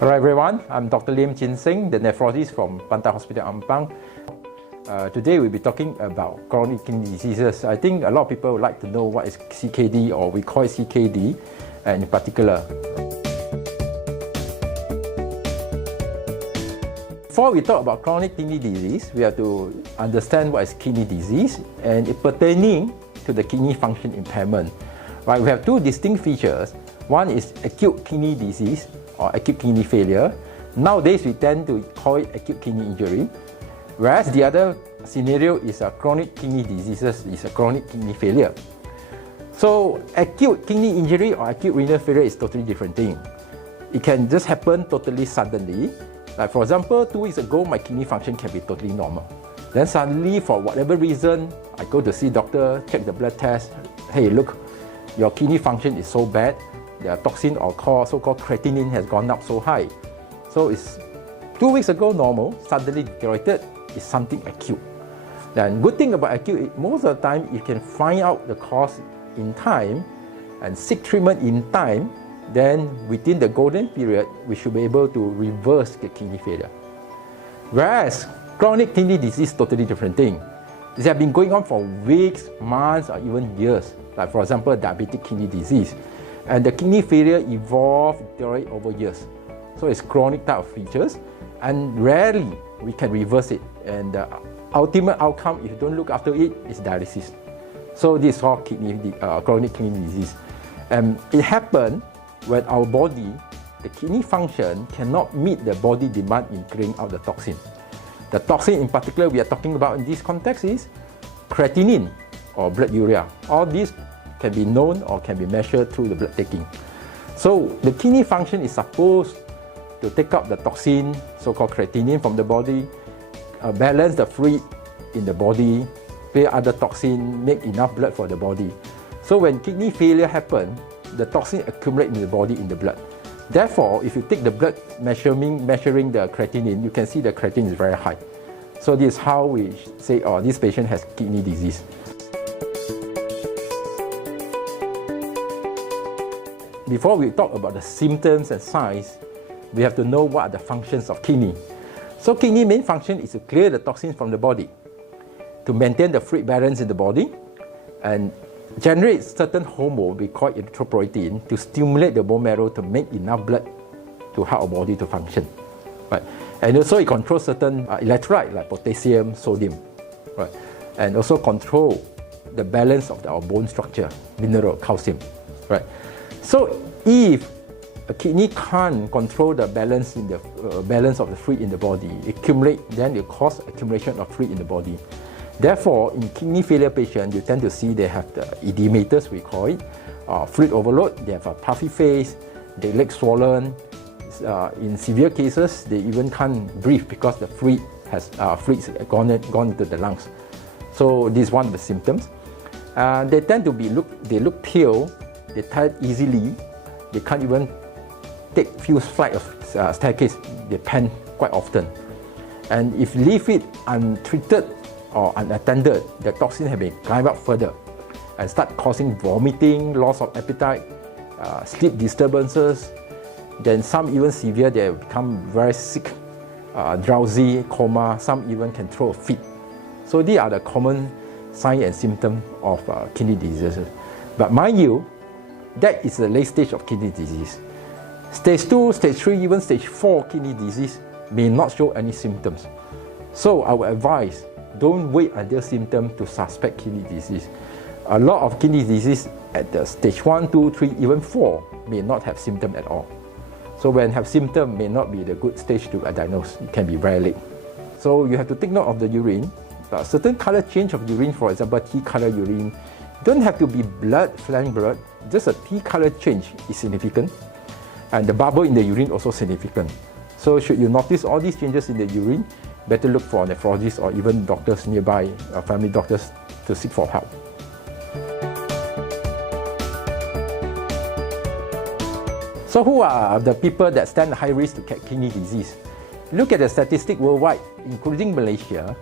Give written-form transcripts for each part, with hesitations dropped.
Hello everyone, I'm Dr.林Seng, the nephrologist from Pantai Hospital Ampang. Today we'll be talking about chronic kidney diseases. I think a lot of people would like to know what is CKD, or we call it CKD in particular. Before we talk about chronic kidney disease, we have to understand what is kidney disease and it pertaining to the kidney function impairment. Right, we have two distinct features. One is acute kidney disease or acute kidney failure. Nowadays we tend to call it acute kidney injury, whereas the other scenario is a chronic kidney diseases, is a chronic kidney failure. So acute kidney injury or acute renal failure is totally different thing. It can just happen totally suddenly. Like for example, 2 weeks ago my kidney function can be totally normal. Then suddenly for whatever reason, I go to see doctor, check the blood test. Hey, look, your kidney function is so bad. The toxin or so-called creatinine has gone up so high. So it's 2 weeks ago normal, suddenly deteriorated, is something acute. Then good thing about acute, most of the time you can find out the cause in time and seek treatment in time. Then within the golden period, we should be able to reverse the kidney failure. Whereas chronic kidney disease is totally different thing. It has been going on for weeks, months, or even years. Like for example, diabetic kidney disease. And the kidney failure evolved, deteriorate over years. So it's chronic type of features, and rarely we can reverse it. And the ultimate outcome, if you don't look after it, is dialysis. So this is called chronic kidney disease. And it happens when our body, the kidney function, cannot meet the body demand in clearing out the toxin. The toxin in particular we are talking about in this context is creatinine or blood urea. All these can be known or can be measured through the blood taking. So the kidney function is supposed to take up the toxin, so-called creatinine, from the body, balance the fluid in the body, clear other toxin, make enough blood for the body. So when kidney failure happens, the toxin accumulates in the body in the blood. Therefore, if you take the blood measuring the creatinine, you can see the creatinine is very high. So this is how we say, oh, this patient has kidney disease. Before we talk about the symptoms and signs, we have to know what are the functions of kidney. So kidney main function is to clear the toxins from the body, to maintain the fluid balance in the body, and generate certain hormone we call erythropoietin to stimulate the bone marrow to make enough blood to help our body to function. Right? And also it controls certain electrolytes like potassium, sodium. Right? And also control the balance of our bone structure, mineral, calcium. Right? So if a kidney can't control the balance in the balance of the fluid in the body, then it causes accumulation of fluid in the body. Therefore, in kidney failure patients, you tend to see they have the edematous, we call it, fluid overload. They have a puffy face, their legs swollen. In severe cases, they even can't breathe because the fluid has gone into the lungs. So this is one of the symptoms. They tend to they look pale. They tired easily. They can't even take few flights of staircase. They pant quite often. And if leave it untreated or unattended, the toxin have been climb up further and start causing vomiting, loss of appetite, sleep disturbances. Then some even severe, they become very sick, drowsy, coma. Some even can throw a fit. So these are the common signs and symptoms of kidney diseases. But mind you, that is the late stage of kidney disease. Stage 2, stage 3, even stage 4 kidney disease may not show any symptoms. So I would advise, don't wait until symptoms to suspect kidney disease. A lot of kidney disease at the stage 1, 2, 3, even 4 may not have symptoms at all. So when have symptoms may not be the good stage to diagnose. It can be very late. So you have to take note of the urine. Certain color change of urine, for example, tea color urine, don't have to be blood, flying blood. Just a tea color change is significant. And the bubble in the urine also significant. So should you notice all these changes in the urine, better look for a nephrologist or even doctors nearby, family doctors, to seek for help. So who are the people that stand high risk to get kidney disease? Look at the statistic worldwide, including Malaysia.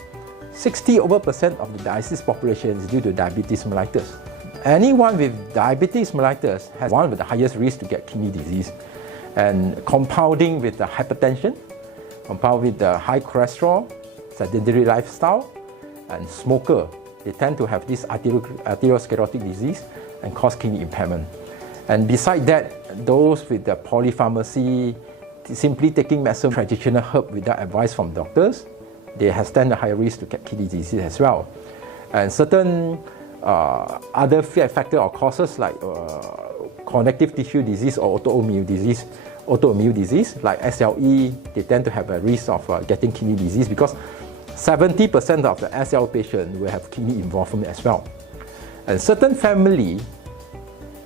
60% of the dialysis population is due to diabetes mellitus. Anyone with diabetes mellitus has one of the highest risks to get kidney disease. And compounding with the hypertension, compound with the high cholesterol, sedentary lifestyle, and smoker, they tend to have this arteriosclerotic disease and cause kidney impairment. And beside that, those with the polypharmacy, simply taking medicine, traditional herb without advice from doctors, they have stand a higher risk to get kidney disease as well. And certain other factors or causes like connective tissue disease or autoimmune disease like SLE, they tend to have a risk of getting kidney disease because 70% of the SL patients will have kidney involvement as well. And certain family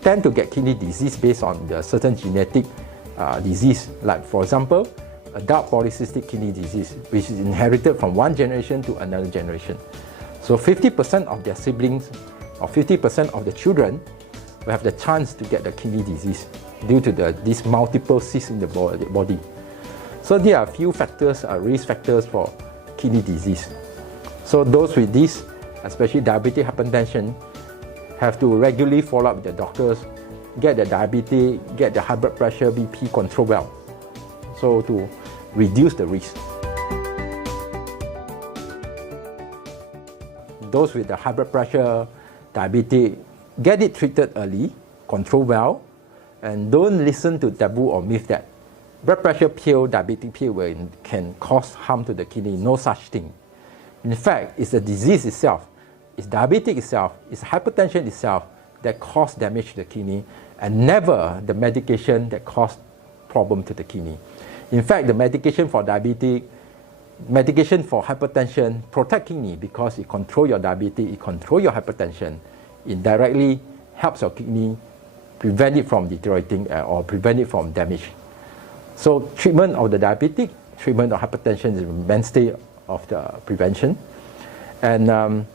tend to get kidney disease based on the certain genetic disease, like for example, adult polycystic kidney disease, which is inherited from one generation to another generation. So 50% of their siblings or 50% of the children will have the chance to get the kidney disease due to these multiple cysts in the body. So there are a few factors, risk factors for kidney disease. So those with this, especially diabetic hypertension, have to regularly follow up with the doctors, get the diabetes, get the high blood pressure, BP control well, so to reduce the risk. Those with the high blood pressure, diabetes, get it treated early, control well, and don't listen to taboo or myth that blood pressure pill, diabetic pill can cause harm to the kidney. No such thing. In fact, it's the disease itself, it's diabetic itself, it's hypertension itself that cause damage to the kidney, and never the medication that cause problem to the kidney. In fact, the medication for diabetes, medication for hypertension protect kidney because it control your diabetes, it control your hypertension, it directly helps your kidney prevent it from deteriorating or prevent it from damage. So treatment of the diabetic, treatment of hypertension is the mainstay of the prevention. And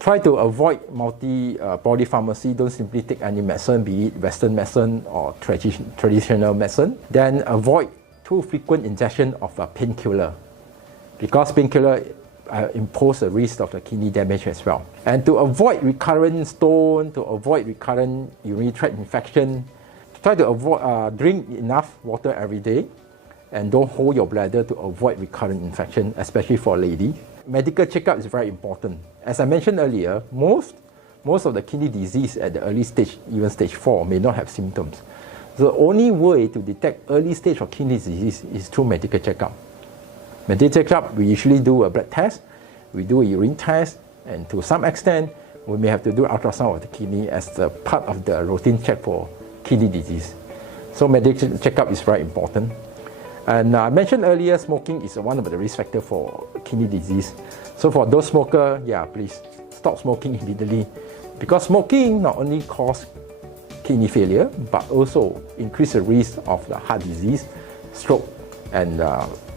try to avoid polypharmacy. Don't simply take any medicine, be it Western medicine or traditional medicine. Then avoid too frequent injection of a painkiller, because painkiller impose a risk of the kidney damage as well. And to avoid recurrent stone, to avoid recurrent urinary tract infection, try to avoid drink enough water every day, and don't hold your bladder to avoid recurrent infection, especially for a lady. Medical checkup is very important. As I mentioned earlier, most of the kidney disease at the early stage, even stage 4, may not have symptoms. The only way to detect early stage of kidney disease is through medical checkup. Medical checkup, we usually do a blood test, we do a urine test, and to some extent, we may have to do ultrasound of the kidney as the part of the routine check for kidney disease. So medical checkup is very important. And I mentioned earlier, smoking is one of the risk factors for kidney disease. So for those smokers, please stop smoking immediately, because smoking not only causes kidney failure, but also increase the risk of the heart disease, stroke, and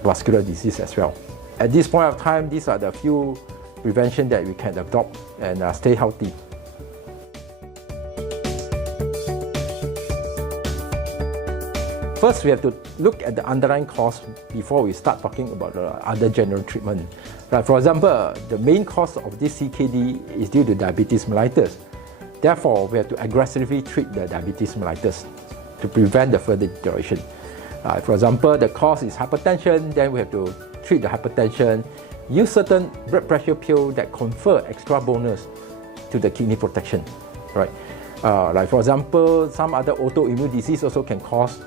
vascular disease as well. At this point of time, these are the few prevention that we can adopt and stay healthy. First, we have to look at the underlying cause before we start talking about the other general treatment. Like for example, the main cause of this CKD is due to diabetes mellitus. Therefore, we have to aggressively treat the diabetes mellitus to prevent the further deterioration. For example, the cause is hypertension, then we have to treat the hypertension, use certain blood pressure pills that confer extra bonus to the kidney protection. Right? Like for example, some other autoimmune disease also can cause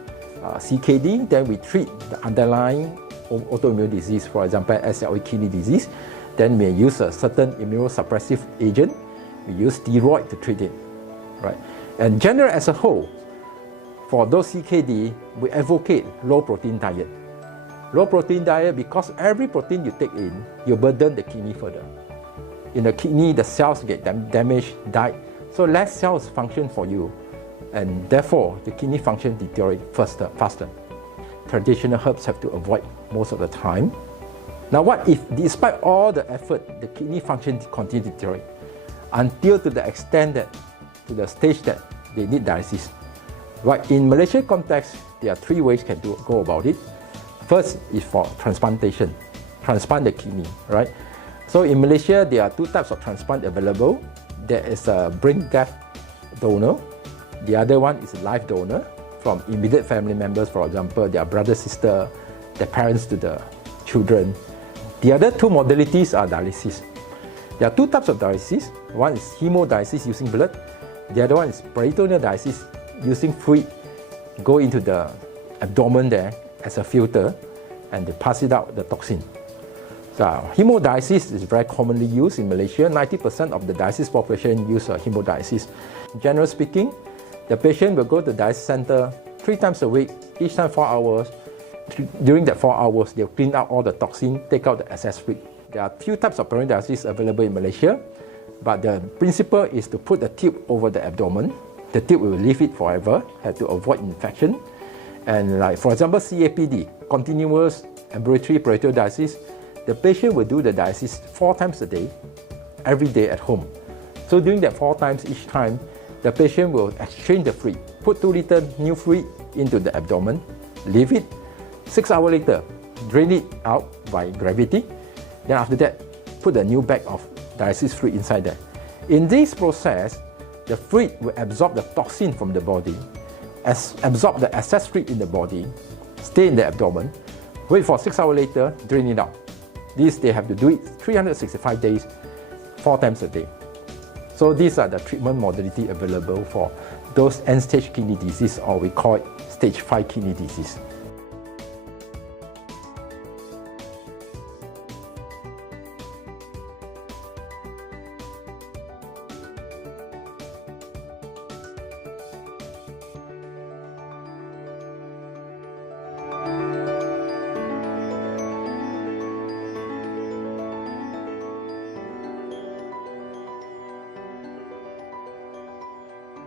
CKD, then we treat the underlying autoimmune disease, for example, SLE kidney disease. Then we use a certain immunosuppressive agent. We use steroid to treat it, right? And general as a whole, for those CKD, we advocate low protein diet. Low protein diet because every protein you take in, you burden the kidney further. In the kidney, the cells get damaged, die, so less cells function for you, and therefore the kidney function deteriorates faster. Traditional herbs have to avoid most of the time. Now what if, despite all the effort, the kidney function continues to deteriorate until to the extent that, to the stage that they need dialysis? Right, in Malaysia context, there are 3 ways you can go about it. First is for transplantation, transplant the kidney, right? So in Malaysia, there are 2 types of transplant available. There is a brain death donor. The other one is a live donor. from immediate family members, for example, their brother, sister, their parents to the children. The other two modalities are dialysis. There are two types of dialysis. One is hemodialysis using blood. The other one is peritoneal dialysis using fluid go into the abdomen there as a filter and they pass it out, the toxin. So hemodialysis is very commonly used in Malaysia. 90% of the dialysis population use hemodialysis. Generally speaking, the patient will go to the dialysis center 3 times a week, each time 4 hours. During that 4 hours, they'll clean out all the toxin, take out the excess fluid. There are few types of peritoneal dialysis available in Malaysia, but the principle is to put the tube over the abdomen. The tube will leave it forever, have to avoid infection. And like for example, CAPD, continuous ambulatory peritoneal dialysis, the patient will do the dialysis 4 times a day, every day at home. So during that 4 times each time, the patient will exchange the fluid, put 2 liter new fluid into the abdomen, leave it, 6 hours later, drain it out by gravity. Then after that, put a new bag of dialysis fluid inside there. In this process, the fluid will absorb the toxin from the body, absorb the excess fluid in the body, stay in the abdomen, wait for 6 hours later, drain it out. This they have to do it 365 days, 4 times a day. So these are the treatment modality available for those end-stage kidney disease, or we call it stage 5 kidney disease.